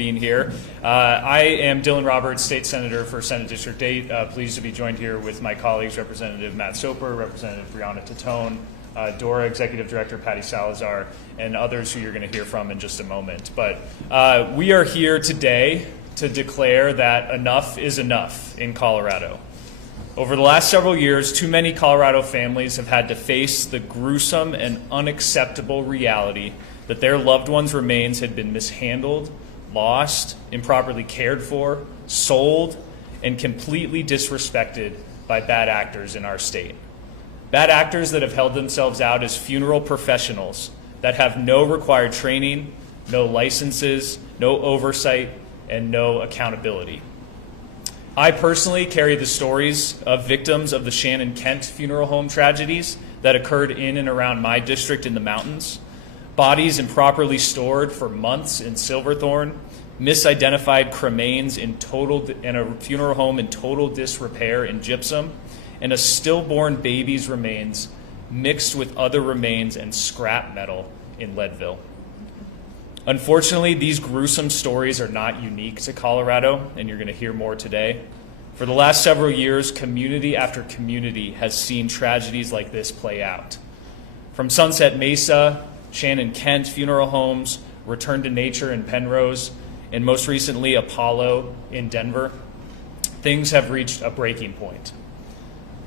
being here. I am Dylan Roberts, State Senator for Senate District 8. Pleased to be joined here with my colleagues, Representative Matt Soper, Representative Brianna Titone, DORA Executive Director Patty Salazar, and others who you're going to hear from in just a moment. But we are here today to declare that enough is enough in Colorado. Over the last several years, too many Colorado families have had to face the gruesome and unacceptable reality that their loved ones' remains had been mishandled, lost, improperly cared for, sold, and completely disrespected by bad actors in our state. Bad actors that have held themselves out as funeral professionals that have no required training, no licenses, no oversight, and no accountability. I personally carry the stories of victims of the Shannon Kent funeral home tragedies that occurred in and around my district in the mountains. Bodies improperly stored for months in Silverthorne, misidentified cremains in a funeral home in total disrepair in Gypsum, and a stillborn baby's remains mixed with other remains and scrap metal in Leadville. Unfortunately, these gruesome stories are not unique to Colorado, and you're going to hear more today. For the last several years, community after community has seen tragedies like this play out. From Sunset Mesa, Shannon Kent funeral homes, Return to Nature in Penrose, and most recently Apollo in Denver, things have reached a breaking point.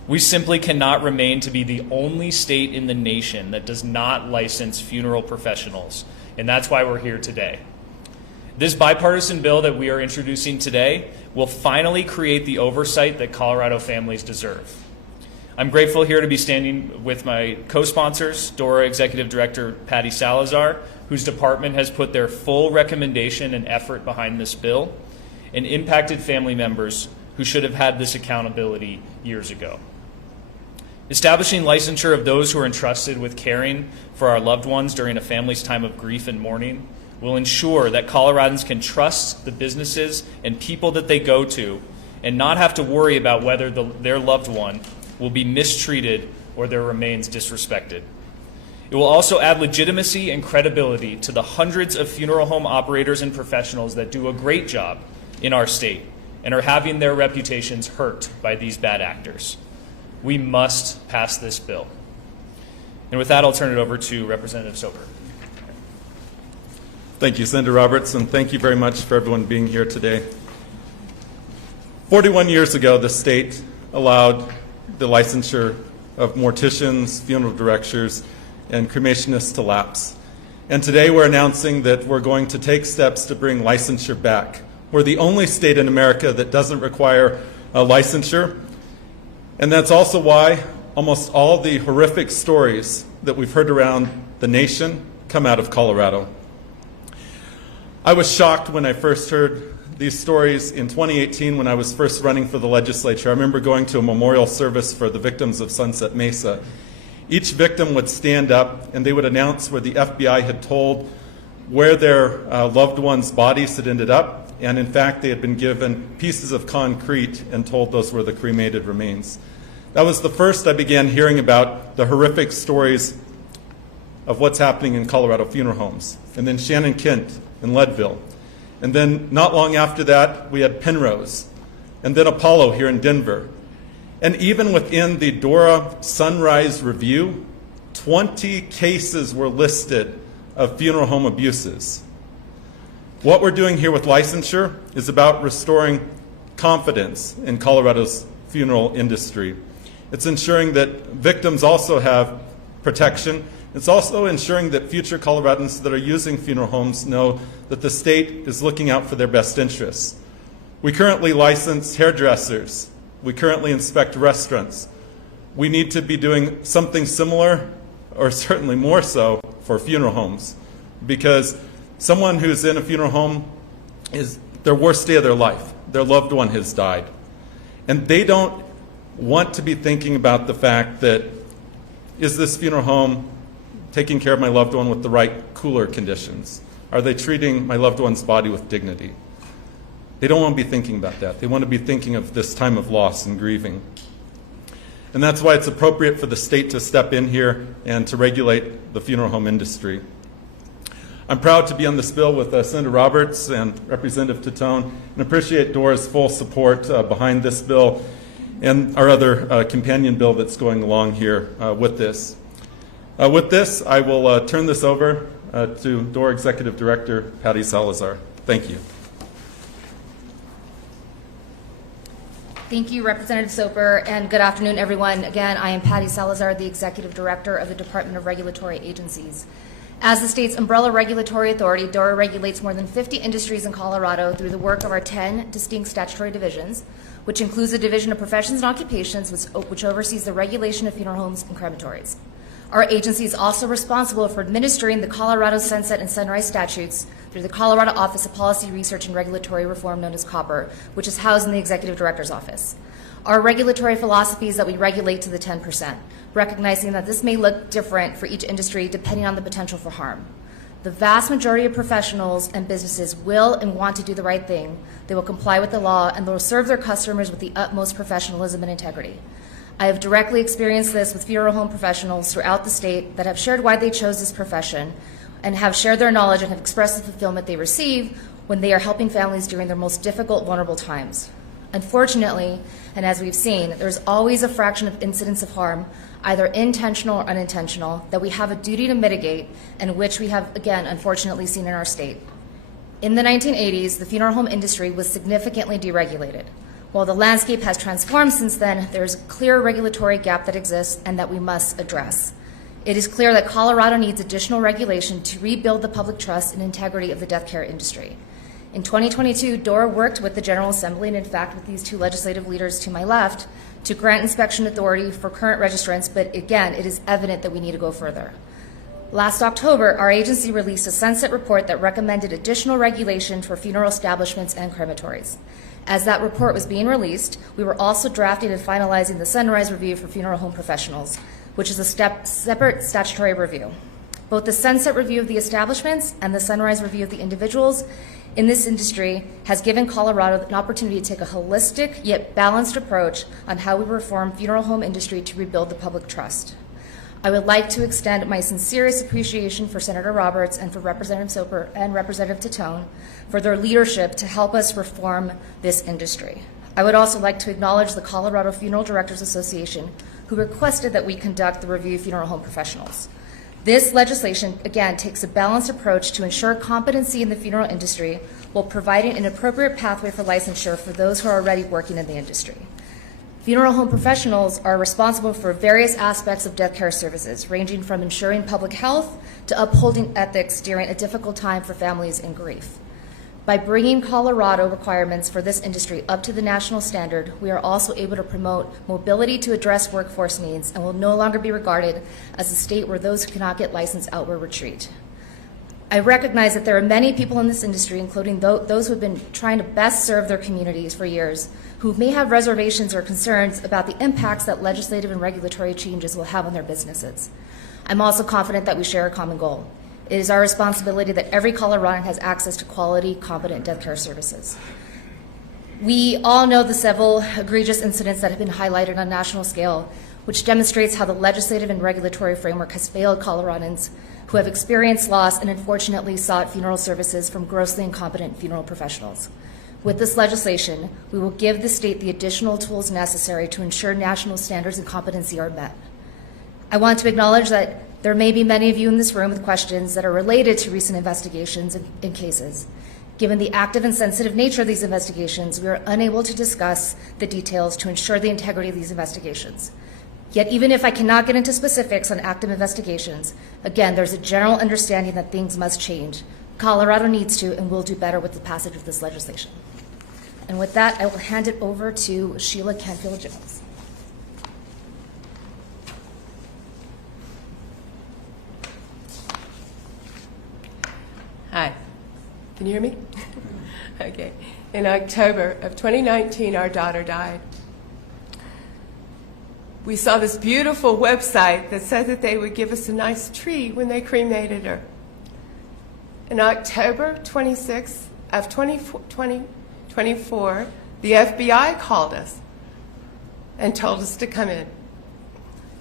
We simply cannot remain to be the only state in the nation that does not license funeral professionals, and that's why we're here today. This bipartisan bill that we are introducing today will finally create the oversight that Colorado families deserve. I'm grateful here to be standing with my co-sponsors, DORA Executive Director Patty Salazar, whose department has put their full recommendation and effort behind this bill, and impacted family members who should have had this accountability years ago. Establishing licensure of those who are entrusted with caring for our loved ones during a family's time of grief and mourning will ensure that Coloradans can trust the businesses and people that they go to and not have to worry about whether their loved one will be mistreated or their remains disrespected. It will also add legitimacy and credibility to the hundreds of funeral home operators and professionals that do a great job in our state and are having their reputations hurt by these bad actors. We must pass this bill. And with that, I'll turn it over to Representative Soper. Thank you, Senator Roberts, and thank you very much for everyone being here today. 41 years ago, the state allowed the licensure of morticians, funeral directors, and cremationists to lapse. And today we're announcing that we're going to take steps to bring licensure back. We're the only state in America that doesn't require a licensure. And that's also why almost all the horrific stories that we've heard around the nation come out of Colorado. I was shocked when I first heard these stories in 2018 when I was first running for the legislature. I remember going to a memorial service for the victims of Sunset Mesa. Each victim would stand up and they would announce where the FBI had told where their loved ones' bodies had ended up. And in fact, they had been given pieces of concrete and told those were the cremated remains. That was the first I began hearing about the horrific stories of what's happening in Colorado funeral homes. And then Shannon Kent in Leadville. And then not long after that, we had Penrose. And then Apollo here in Denver. And even within the DORA Sunrise Review, 20 cases were listed of funeral home abuses. What we're doing here with licensure is about restoring confidence in Colorado's funeral industry. It's ensuring that victims also have protection. It's also ensuring that future Coloradans that are using funeral homes know that the state is looking out for their best interests. We currently license hairdressers. We currently inspect restaurants. We need to be doing something similar, or certainly more so, for funeral homes, because someone who's in a funeral home is their worst day of their life. Their loved one has died. And they don't want to be thinking about the fact that, is this funeral home taking care of my loved one with the right cooler conditions? Are they treating my loved one's body with dignity? They don't want to be thinking about that. They want to be thinking of this time of loss and grieving. And that's why it's appropriate for the state to step in here and to regulate the funeral home industry. I'm proud to be on this bill with Sen Roberts and Representative Titone, and appreciate Dora's full support behind this bill and our other companion bill that's going along here with this. With this, I will turn this over to Dora Executive Director Patty Salazar. Thank you. Thank you, Representative Soper, and good afternoon, everyone. Again, I am Patty Salazar, the Executive Director of the Department of Regulatory Agencies. As the state's umbrella regulatory authority, DORA regulates more than 50 industries in Colorado through the work of our 10 distinct statutory divisions, which includes the Division of Professions and Occupations, which oversees the regulation of funeral homes and crematories. Our agency is also responsible for administering the Colorado Sunset and Sunrise statutes through the Colorado Office of Policy Research and Regulatory Reform, known as COPR, which is housed in the Executive Director's office. Our regulatory philosophy is that we regulate to the 10%, recognizing that this may look different for each industry depending on the potential for harm. The vast majority of professionals and businesses will and want to do the right thing. They will comply with the law, and they will serve their customers with the utmost professionalism and integrity. I have directly experienced this with funeral home professionals throughout the state that have shared why they chose this profession and have shared their knowledge and have expressed the fulfillment they receive when they are helping families during their most difficult, vulnerable times. Unfortunately, and as we've seen, there's always a fraction of incidents of harm, either intentional or unintentional, that we have a duty to mitigate and which we have, again, unfortunately seen in our state. In the 1980s, the funeral home industry was significantly deregulated. While the landscape has transformed since then, there is a clear regulatory gap that exists and that we must address. It is clear that Colorado needs additional regulation to rebuild the public trust and integrity of the death care industry. In 2022, DORA worked with the General Assembly, and in fact with these two legislative leaders to my left, to grant inspection authority for current registrants, but again, it is evident that we need to go further. Last October, our agency released a sunset report that recommended additional regulation for funeral establishments and crematories. As that report was being released, we were also drafting and finalizing the Sunrise Review for funeral home professionals, which is a separate statutory review. Both the Sunset Review of the establishments and the Sunrise Review of the individuals in this industry has given Colorado an opportunity to take a holistic yet balanced approach on how we reform funeral home industry to rebuild the public trust. I would like to extend my sincerest appreciation for Senator Roberts and for Representative Soper and Representative Titone for their leadership to help us reform this industry. I would also like to acknowledge the Colorado Funeral Directors Association, who requested that we conduct the review of funeral home professionals. This legislation, again, takes a balanced approach to ensure competency in the funeral industry while providing an appropriate pathway for licensure for those who are already working in the industry. Funeral home professionals are responsible for various aspects of death care services, ranging from ensuring public health to upholding ethics during a difficult time for families in grief. By bringing Colorado requirements for this industry up to the national standard, we are also able to promote mobility to address workforce needs and will no longer be regarded as a state where those who cannot get licensed out will retreat. I recognize that there are many people in this industry, including those who have been trying to best serve their communities for years, who may have reservations or concerns about the impacts that legislative and regulatory changes will have on their businesses. I'm also confident that we share a common goal. It is our responsibility that every Coloradan has access to quality, competent death care services. We all know the several egregious incidents that have been highlighted on a national scale, which demonstrates how the legislative and regulatory framework has failed Coloradans who have experienced loss and unfortunately sought funeral services from grossly incompetent funeral professionals. With this legislation, we will give the state the additional tools necessary to ensure national standards and competency are met. I want to acknowledge that there may be many of you in this room with questions that are related to recent investigations and cases. Given the active and sensitive nature of these investigations, we are unable to discuss the details to ensure the integrity of these investigations. Yet even if I cannot get into specifics on active investigations, again, there's a general understanding that things must change. Colorado needs to and will do better with the passage of this legislation. And with that, I will hand it over to Sheila Canfield-Jones. Hi, can you hear me? Okay. In October of 2019, our daughter died. We saw this beautiful website that said that they would give us a nice tree when they cremated her. In October 26th of 2024, the FBI called us and told us to come in.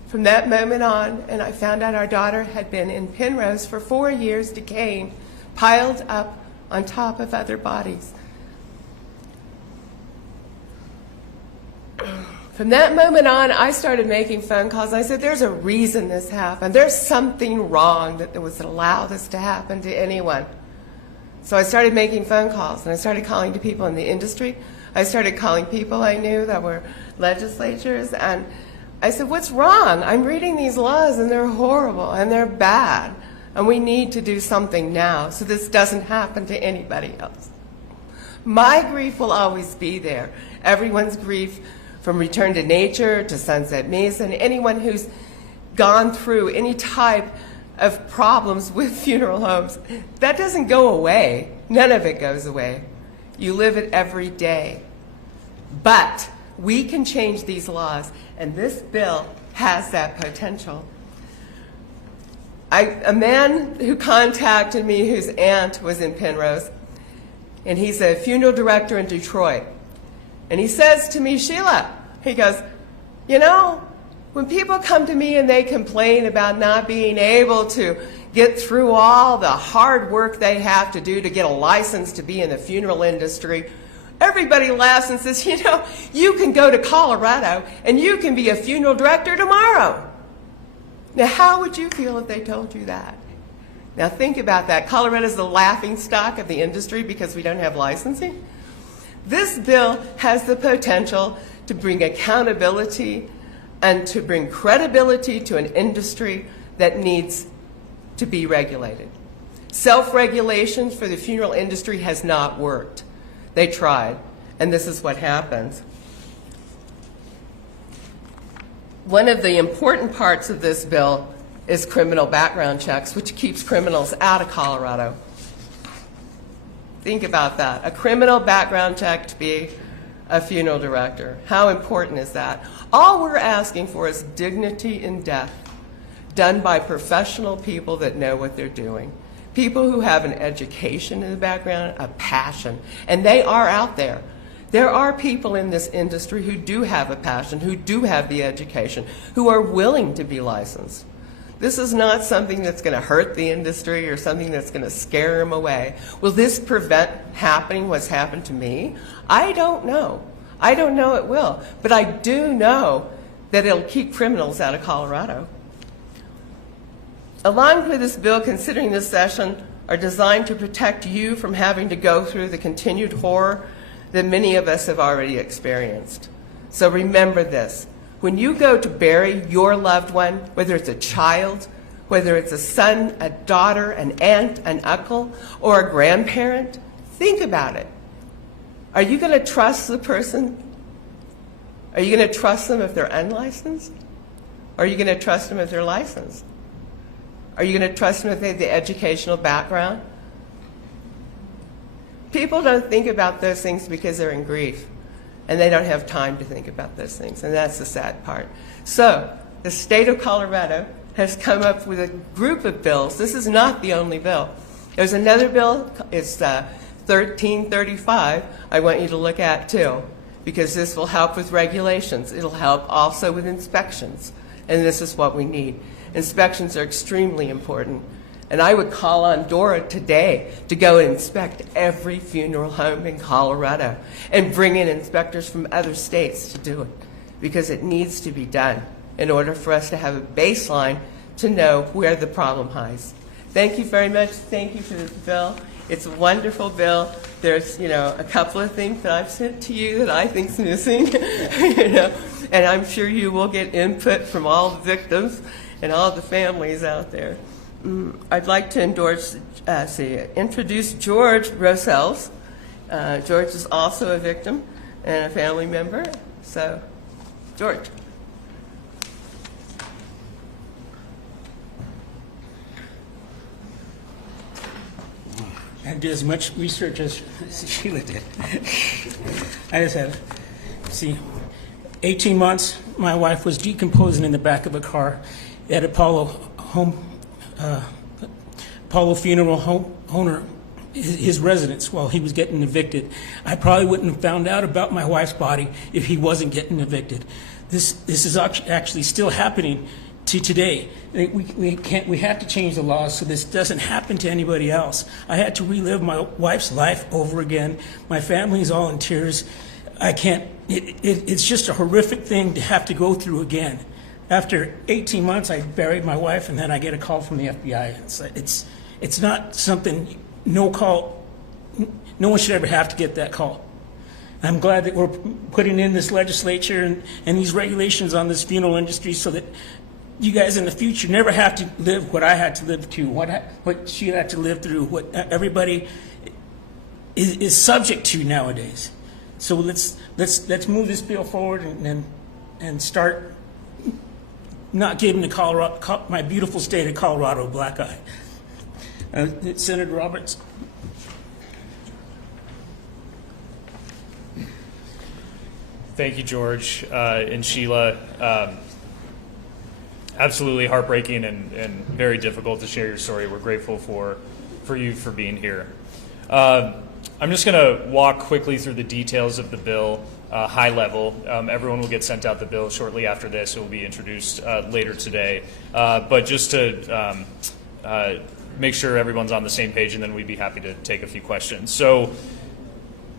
From that moment on, and I found out our daughter had been in Penrose for 4 years decaying piled up on top of other bodies. From that moment on, I started making phone calls. I said, there's a reason this happened. There's something wrong that was allow this to happen to anyone. So I started making phone calls, and I started calling to people in the industry. I started calling people I knew that were legislators, and I said, what's wrong? I'm reading these laws, and they're horrible, and they're bad, and we need to do something now so this doesn't happen to anybody else. My grief will always be there. Everyone's grief, from Return to Nature to Sunset Mason, anyone who's gone through any type of problems with funeral homes, that doesn't go away. None of it goes away. You live it every day. But we can change these laws, and this bill has that potential. A man who contacted me whose aunt was in Penrose, and he's a funeral director in Detroit. And he says to me, Sheila, he goes, you know, when people come to me and they complain about not being able to get through all the hard work they have to do to get a license to be in the funeral industry, everybody laughs and says, you know, you can go to Colorado and you can be a funeral director tomorrow. Now, how would you feel if they told you that? Now, think about that. Colorado's the laughingstock of the industry because we don't have licensing. This bill has the potential to bring accountability and to bring credibility to an industry that needs to be regulated. Self-regulation for the funeral industry has not worked. They tried, and this is what happens. One of the important parts of this bill is criminal background checks, which keeps criminals out of Colorado. Think about that. A criminal background check to be a funeral director. How important is that? All we're asking for is dignity in death, done by professional people that know what they're doing. People who have an education in the background, a passion, and they are out there. There are people in this industry who do have a passion, who do have the education, who are willing to be licensed. This is not something that's going to hurt the industry or something that's going to scare them away. Will this prevent happening what's happened to me? I don't know. I don't know it will. But I do know that it'll keep criminals out of Colorado. Along with this bill, considering this session, are designed to protect you from having to go through the continued horror that many of us have already experienced. So remember this. When you go to bury your loved one, whether it's a child, whether it's a son, a daughter, an aunt, an uncle, or a grandparent, think about it. Are you going to trust the person? Are you going to trust them if they're unlicensed? Or are you going to trust them if they're licensed? Are you going to trust them if they have the educational background? People don't think about those things because they're in grief. And they don't have time to think about those things, and that's the sad part. So the state of Colorado has come up with a group of bills. This is not the only bill. There's another bill, it's 1335, I want you to look at too, because this will help with regulations. It'll help also with inspections, and this is what we need. Inspections are extremely important. And I would call on Dora today to go and inspect every funeral home in Colorado and bring in inspectors from other states to do it, because it needs to be done in order for us to have a baseline to know where the problem lies. Thank you very much. Thank you for this bill. It's a wonderful bill. There's, a couple of things that I've sent to you that I think's missing, and I'm sure you will get input from all the victims and all the families out there. I'd like to introduce George Rossells. George is also a victim and a family member. So, George. I did as much research as Sheila did. I just had, 18 months, my wife was decomposing in the back of a car at Apollo Funeral Home owner, his residence, while he was getting evicted. I probably wouldn't have found out about my wife's body if he wasn't getting evicted. This is actually still happening to today. We have to change the laws so this doesn't happen to anybody else. I had to relive my wife's life over again. My family is all in tears. I can't, it's just a horrific thing to have to go through again. After 18 months, I buried my wife, and then I get a call from the FBI. It's not something, no one should ever have to get that call. I'm glad that we're putting in this legislature and these regulations on this funeral industry so that you guys in the future never have to live what I had to live to, what she had to live through, what everybody is subject to nowadays. So let's move this bill forward and start not giving my beautiful state of Colorado a black eye. Senator Roberts. Thank you, George and Sheila. Absolutely heartbreaking and very difficult to share your story. We're grateful for you for being here. I'm just going to walk quickly through the details of the bill, high level. Everyone will get sent out the bill shortly after this. It will be introduced later today. But just to make sure everyone's on the same page, and then we'd be happy to take a few questions. So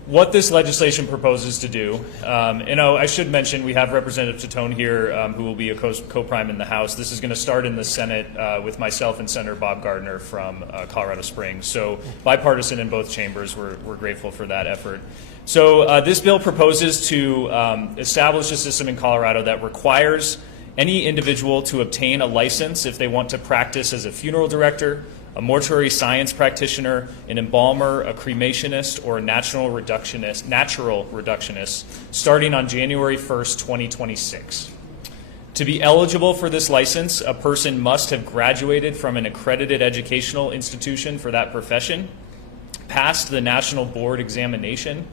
what this legislation proposes to do, I should mention we have Representative Titone here who will be a co-prime in the House. This is going to start in the Senate with myself and Senator Bob Gardner from Colorado Springs. So bipartisan in both chambers. We're grateful for that effort. So this bill proposes to establish a system in Colorado that requires any individual to obtain a license if they want to practice as a funeral director, a mortuary science practitioner, an embalmer, a cremationist, or a natural reductionist, starting on January 1st, 2026. To be eligible for this license, a person must have graduated from an accredited educational institution for that profession, passed the national board examination,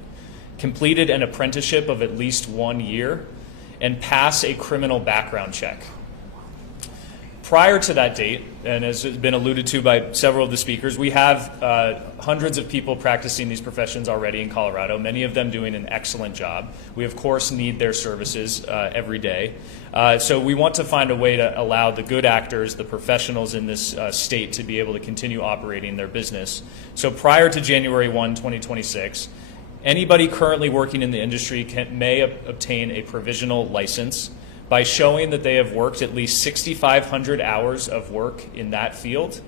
completed an apprenticeship of at least 1 year, and pass a criminal background check. Prior to that date, and as has been alluded to by several of the speakers, we have hundreds of people practicing these professions already in Colorado, many of them doing an excellent job. We, of course, need their services every day. So we want to find a way to allow the good actors, the professionals in this state, to be able to continue operating their business. So prior to January 1, 2026, anybody currently working in the industry may obtain a provisional license by showing that they have worked at least 6,500 hours of work in that field,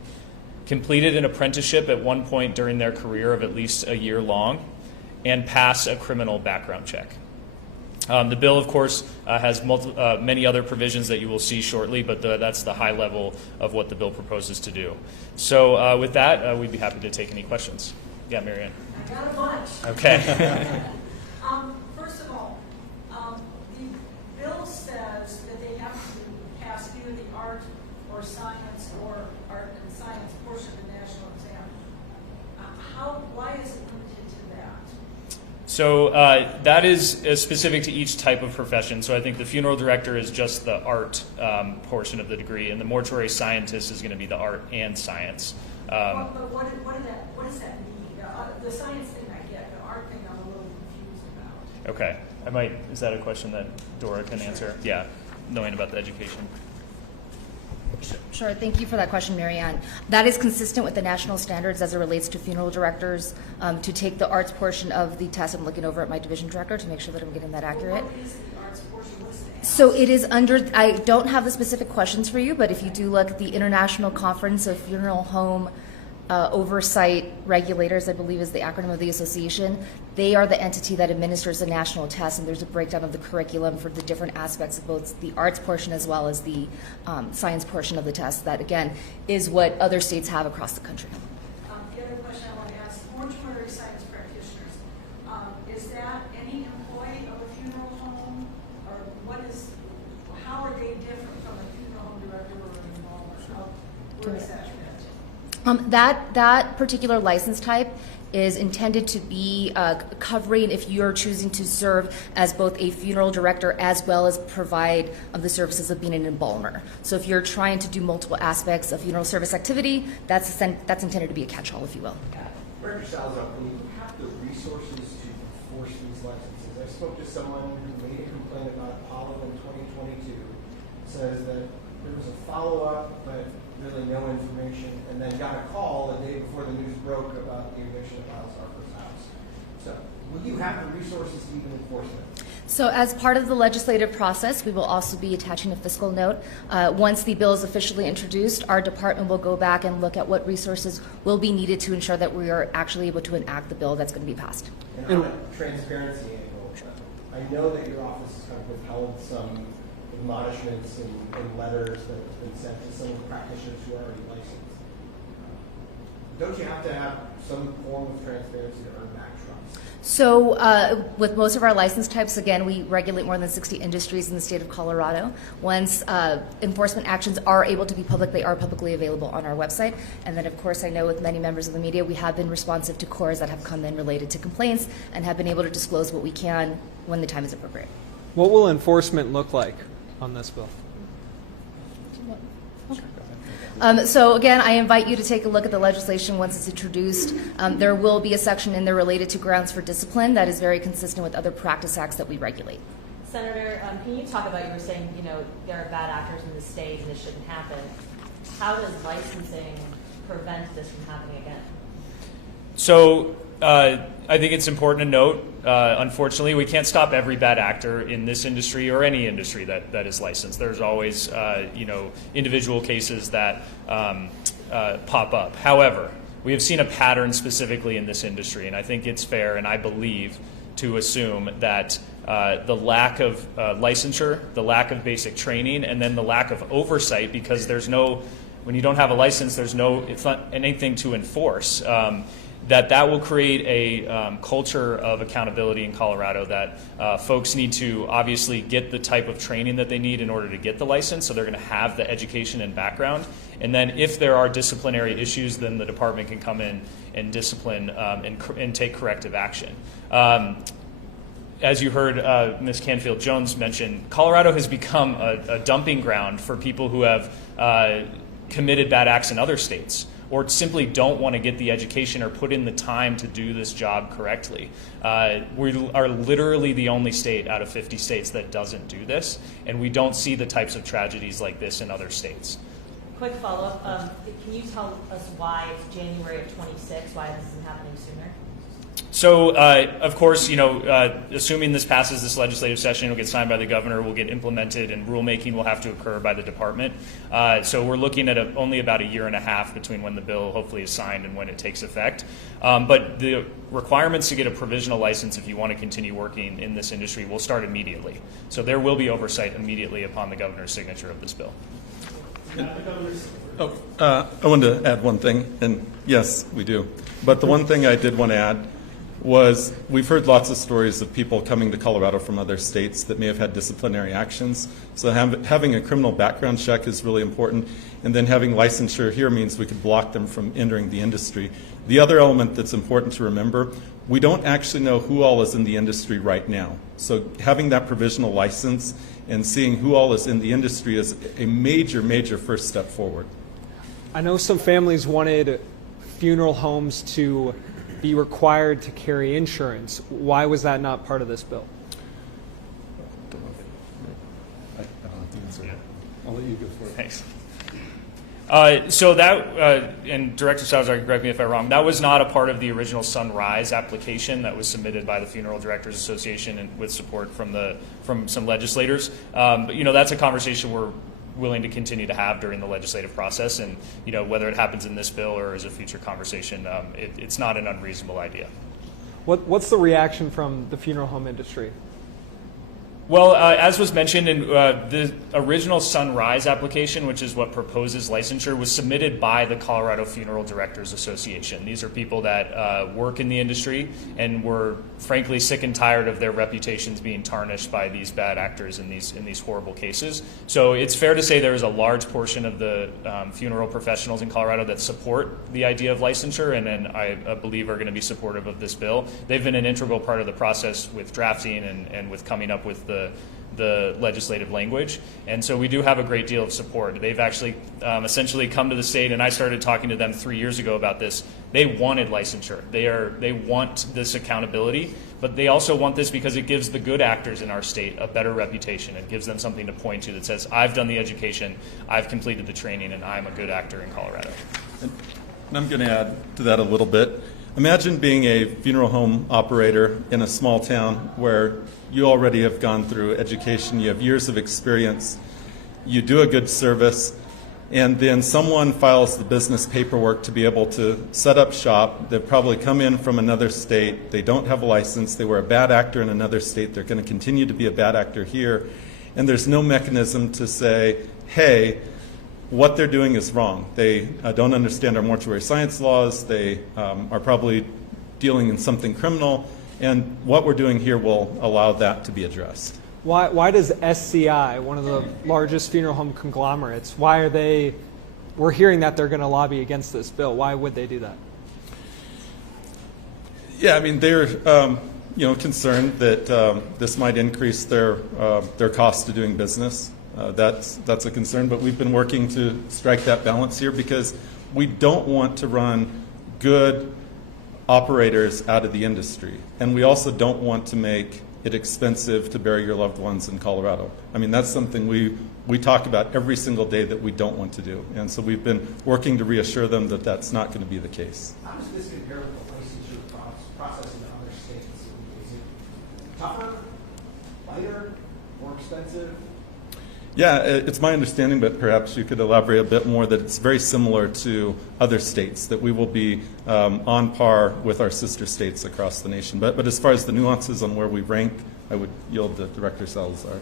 completed an apprenticeship at one point during their career of at least a year long, and pass a criminal background check. The bill, of course, has many other provisions that you will see shortly, but that's the high level of what the bill proposes to do. So with that, we'd be happy to take any questions. Yeah, Marianne. I got a bunch. Okay. First of all, the bill says that they have to pass either the art or science or art and science portion of the national exam. Why is it limited to that? So that is specific to each type of profession. So I think the funeral director is just the art portion of the degree, and the mortuary scientist is going to be the art and science. But what does that mean? The science thing I get, the art thing I'm a little confused about. Okay. Is that a question that Dora can answer? Yeah, knowing about the education. Sure. Thank you for that question, Marianne. That is consistent with the national standards as it relates to funeral directors to take the arts portion of the test. I'm looking over at my division director to make sure that I'm getting that accurate. What is the arts portion? What's the So it is under, I don't have the specific questions for you, but if you do look at the International Conference of Funeral Home Oversight Regulators, I believe is the acronym of the association, they are the entity that administers the national test, and there's a breakdown of the curriculum for the different aspects of both the arts portion as well as the science portion of the test. That, again, is what other states have across the country. The other question I want to ask, mortuary science practitioners, is that any employee of a funeral home, or how are they different from a funeral home director or an embalmer? Where is that fit? That particular license type is intended to be covering if you're choosing to serve as both a funeral director as well as provide the services of being an embalmer. So if you're trying to do multiple aspects of funeral service activity, that's intended to be a catch-all, if you will. Director Salazar, when you have the resources to enforce these licenses, I spoke to someone who made a complaint about Apollo in 2022, says that there was a follow-up, but really no information, and then got a call the day before the news broke about the eviction of Salazar's house. So, will you have the resources to even enforce it? So as part of the legislative process, we will also be attaching a fiscal note. Once the bill is officially introduced, our department will go back and look at what resources will be needed to ensure that we are actually able to enact the bill that's going to be passed. And on a transparency angle, I know that your office has kind of withheld some admonishments and letters that have been sent to some of the practitioners who are already licensed. Don't you have to have some form of transparency to earn back trust? So with most of our license types, again, we regulate more than 60 industries in the state of Colorado. Once enforcement actions are able to be public, they are publicly available on our website. And then, of course, I know with many members of the media, we have been responsive to cores that have come in related to complaints and have been able to disclose what we can when the time is appropriate. What will enforcement look like on this bill? So again, I invite you to take a look at the legislation once it's introduced. There will be a section in there related to grounds for discipline that is very consistent with other practice acts that we regulate. Senator, can you talk about, you were saying, there are bad actors in the state and this shouldn't happen. How does licensing prevent this from happening again? So I think it's important to note, unfortunately, we can't stop every bad actor in this industry or any industry that is licensed. There's always, individual cases that pop up. However, we have seen a pattern specifically in this industry, and I think it's fair, and I believe, to assume that the lack of licensure, the lack of basic training, and then the lack of oversight, because when you don't have a license, it's not anything to enforce. That will create a culture of accountability in Colorado that folks need to obviously get the type of training that they need in order to get the license, so they're going to have the education and background. And then if there are disciplinary issues, then the department can come in and discipline and take corrective action. As you heard Ms. Canfield-Jones mention, Colorado has become a dumping ground for people who have committed bad acts in other states, or simply don't want to get the education or put in the time to do this job correctly. We are literally the only state out of 50 states that doesn't do this, and we don't see the types of tragedies like this in other states. Quick follow-up, can you tell us why it's January of 26, why this isn't happening sooner? So, of course, assuming this passes this legislative session, it'll get signed by the governor, will get implemented, and rulemaking will have to occur by the department. So we're looking at only about a year and a half between when the bill hopefully is signed and when it takes effect. But the requirements to get a provisional license if you want to continue working in this industry will start immediately. So there will be oversight immediately upon the governor's signature of this bill. I wanted to add one thing, and yes, we do. But the one thing I did want to add was we've heard lots of stories of people coming to Colorado from other states that may have had disciplinary actions. So having a criminal background check is really important. And then having licensure here means we could block them from entering the industry. The other element that's important to remember, we don't actually know who all is in the industry right now. So having that provisional license and seeing who all is in the industry is a major, major first step forward. I know some families wanted funeral homes to be required to carry insurance. Why was that not part of this bill? I'll let you go for it. Thanks. So that, and Director Salazar, correct me if I'm wrong, that was not a part of the original Sunrise application that was submitted by the Funeral Directors Association and with support from some legislators. But that's a conversation we're willing to continue to have during the legislative process, and whether it happens in this bill or as a future conversation, it's not an unreasonable idea. What's the reaction from the funeral home industry? Well, as was mentioned in the original Sunrise application, which is what proposes licensure, was submitted by the Colorado Funeral Directors Association. These are people that work in the industry and were frankly sick and tired of their reputations being tarnished by these bad actors in these horrible cases. So it's fair to say there is a large portion of the funeral professionals in Colorado that support the idea of licensure, and then I believe are going to be supportive of this bill. They've been an integral part of the process with drafting and with coming up with the legislative language, and so we do have a great deal of support. They've actually essentially come to the state, and I started talking to them 3 years ago about this. They wanted licensure. They want this accountability, But they also want this because it gives the good actors in our state a better reputation. It gives them something to point to that says, I've done the education, I've completed the training, and I'm a good actor in Colorado. And I'm going to add to that a little bit. Imagine being a funeral home operator in a small town where you already have gone through education, you have years of experience, you do a good service, and then someone files the business paperwork to be able to set up shop. They've probably come in from another state. They don't have a license. They were a bad actor in another state. They're going to continue to be a bad actor here. And there's no mechanism to say, hey, what they're doing is wrong. They don't understand our mortuary science laws. They are probably dealing in something criminal. And what we're doing here will allow that to be addressed. Why does SCI, one of the largest funeral home conglomerates, we're hearing that they're going to lobby against this bill. Why would they do that? Yeah, I mean, they're concerned that this might increase their cost of doing business. That's a concern, but we've been working to strike that balance here because we don't want to run good operators out of the industry, and we also don't want to make it expensive to bury your loved ones in Colorado. I mean, that's something we talk about every single day that we don't want to do. And so we've been working to reassure them that that's not going to be the case. How does this compare with the licensure process in other states? Is it tougher, lighter, more expensive? Yeah, it's my understanding, but perhaps you could elaborate a bit more, that it's very similar to other states, that we will be on par with our sister states across the nation. But as far as the nuances on where we rank, I would yield to Director Salazar.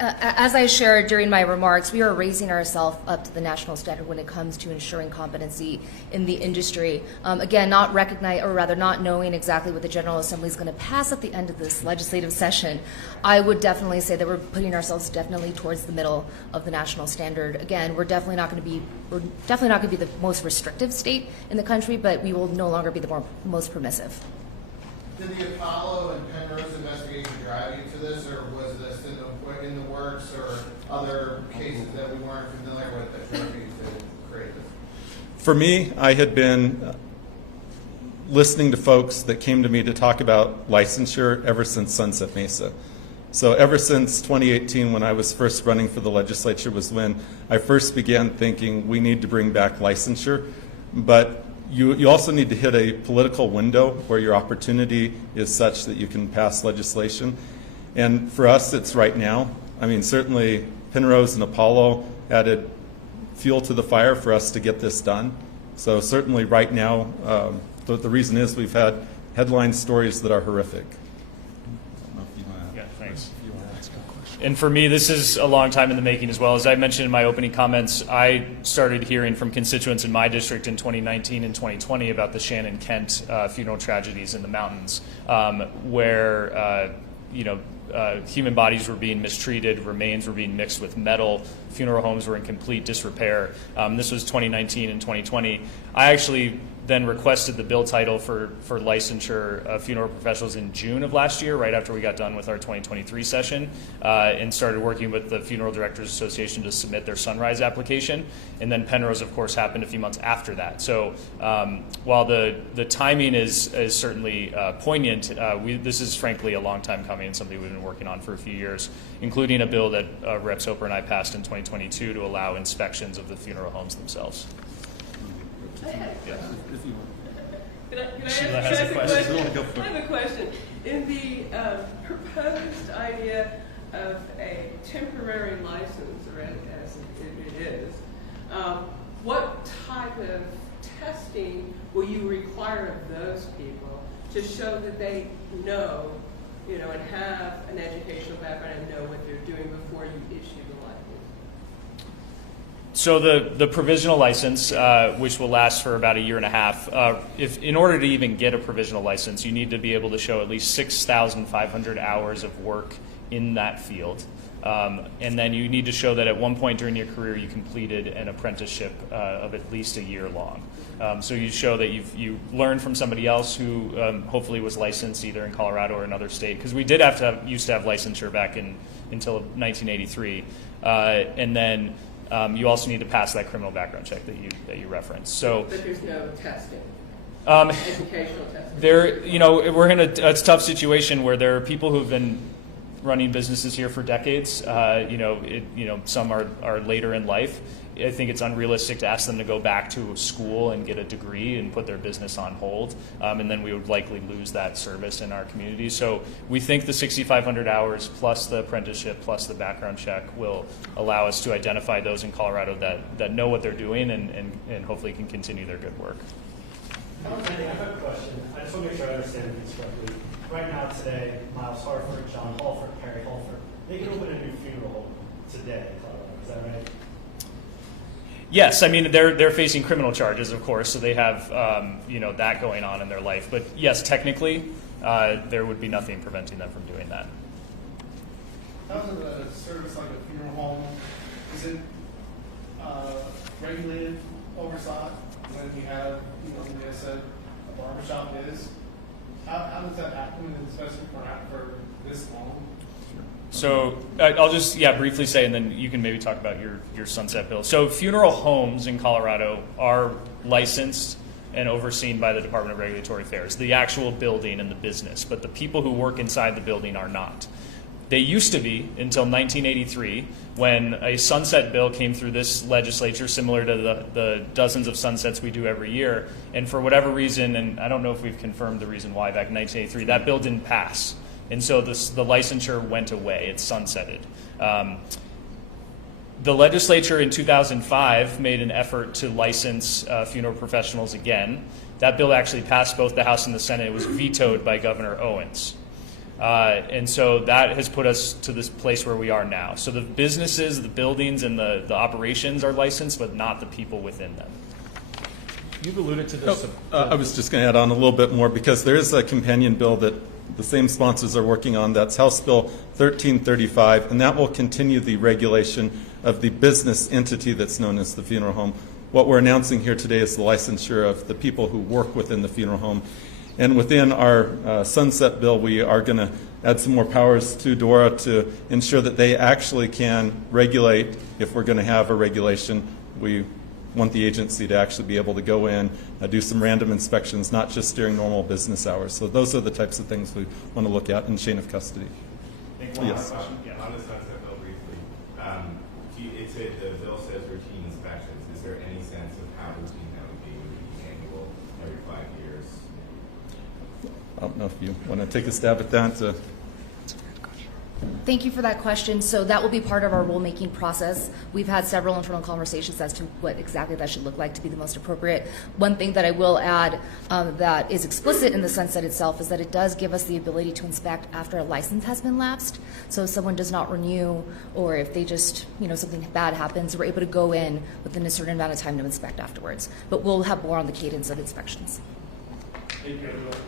As I shared during my remarks, we are raising ourselves up to the national standard when it comes to ensuring competency in the industry. Again, not knowing exactly what the General Assembly is going to pass at the end of this legislative session, I would definitely say that we're putting ourselves definitely towards the middle of the national standard. Again, we're definitely not going to be the most restrictive state in the country, but we will no longer be the most permissive. Did the Apollo and Penrose investigation drive you to this, or was this in the works, or other cases that we weren't familiar with that drove you to create this? For me, I had been listening to folks that came to me to talk about licensure ever since Sunset Mesa. So ever since 2018, when I was first running for the legislature, was when I first began thinking we need to bring back licensure. But you also need to hit a political window where your opportunity is such that you can pass legislation. And for us, it's right now. I mean, certainly Penrose and Apollo added fuel to the fire for us to get this done. So certainly right now, the reason is we've had headline stories that are horrific. Yeah, thanks. And for me, this is a long time in the making as well. As I mentioned in my opening comments, I started hearing from constituents in my district in 2019 and 2020 about the Shannon Kent funeral tragedies in the mountains, where human bodies were being mistreated, remains were being mixed with metal, funeral homes were in complete disrepair. This was 2019 and 2020. I actually then requested the bill title for licensure of funeral professionals in June of last year, right after we got done with our 2023 session, and started working with the Funeral Directors Association to submit their Sunrise application. And then Penrose, of course, happened a few months after that. So while the timing is certainly poignant, this is frankly a long time coming and something we've been working on for a few years, including a bill that Rep. Soper and I passed in 2022 to allow inspections of the funeral homes themselves. Sheila has a question. I have a question. In the proposed idea of a temporary license, or as it is, what type of testing will you require of those people to show that they know, and have an educational background and know what they're doing before you issue the license? So the provisional license, which will last for about a year and a half, in order to even get a provisional license, you need to be able to show at least 6,500 hours of work in that field. And then you need to show that at one point during your career you completed an apprenticeship of at least a year long. So you show that you learned from somebody else who hopefully was licensed either in Colorado or another state, because we did used to have licensure back until 1983, and then you also need to pass that criminal background check that you referenced. So, but there's no testing. Educational testing. There, you know, we're in a tough situation where there are people who've been running businesses here for decades. Some are later in life. I think it's unrealistic to ask them to go back to school and get a degree and put their business on hold, and then we would likely lose that service in our community. So we think the 6,500 hours plus the apprenticeship plus the background check will allow us to identify those in Colorado that know what they're doing and hopefully can continue their good work. I have a question. I just want to make sure I understand this correctly. Right now, today, Miles Harford, John Halford, Perry Halford, they can open a new funeral home today in Colorado. Is that right? Yes, I mean they're facing criminal charges, of course, so they have that going on in their life. But yes, technically, there would be nothing preventing them from doing that. How is a service like a funeral home? Is it regulated, oversaw when you have, like I said, a barbershop is? How does that happen, especially for this long? So I'll just briefly say, and then you can maybe talk about your sunset bill. So funeral homes in Colorado are licensed and overseen by the Department of Regulatory Affairs, the actual building and the business, but the people who work inside the building are not. They used to be until 1983, when a sunset bill came through this legislature, similar to the dozens of sunsets we do every year. And for whatever reason, and I don't know if we've confirmed the reason why back in 1983, that bill didn't pass. And so the licensure went away. It's sunsetted. The legislature in 2005 made an effort to license funeral professionals again. That bill actually passed both the House and the Senate. It was vetoed by Governor Owens. And so that has put us to this place where we are now. So the businesses, the buildings, and the operations are licensed, but not the people within them. You've alluded to this. I was just going to add on a little bit more because there is a companion bill that the same sponsors are working on. That's House Bill 1335, and that will continue the regulation of the business entity that's known as the funeral home. What we're announcing here today is the licensure of the people who work within the funeral home. And within our sunset bill, we are going to add some more powers to DORA to ensure that they actually can regulate. If we're going to have a regulation, we want the agency to actually be able to go in, do some random inspections, not just during normal business hours. So those are the types of things we want to look at in chain of custody. Yes. On the sunset bill briefly, it said the bill says routine inspections. Is there any sense of how routine that would be? Would it be annual, every 5 years? I don't know if you want to take a stab at that. Thank you for that question. So that will be part of our rulemaking process. We've had several internal conversations as to what exactly that should look like to be the most appropriate. One thing that I will add that is explicit in the sunset itself is that it does give us the ability to inspect after a license has been lapsed. So if someone does not renew, or if they just, something bad happens, we're able to go in within a certain amount of time to inspect afterwards. But we'll have more on the cadence of inspections. Thank you. Oh, well.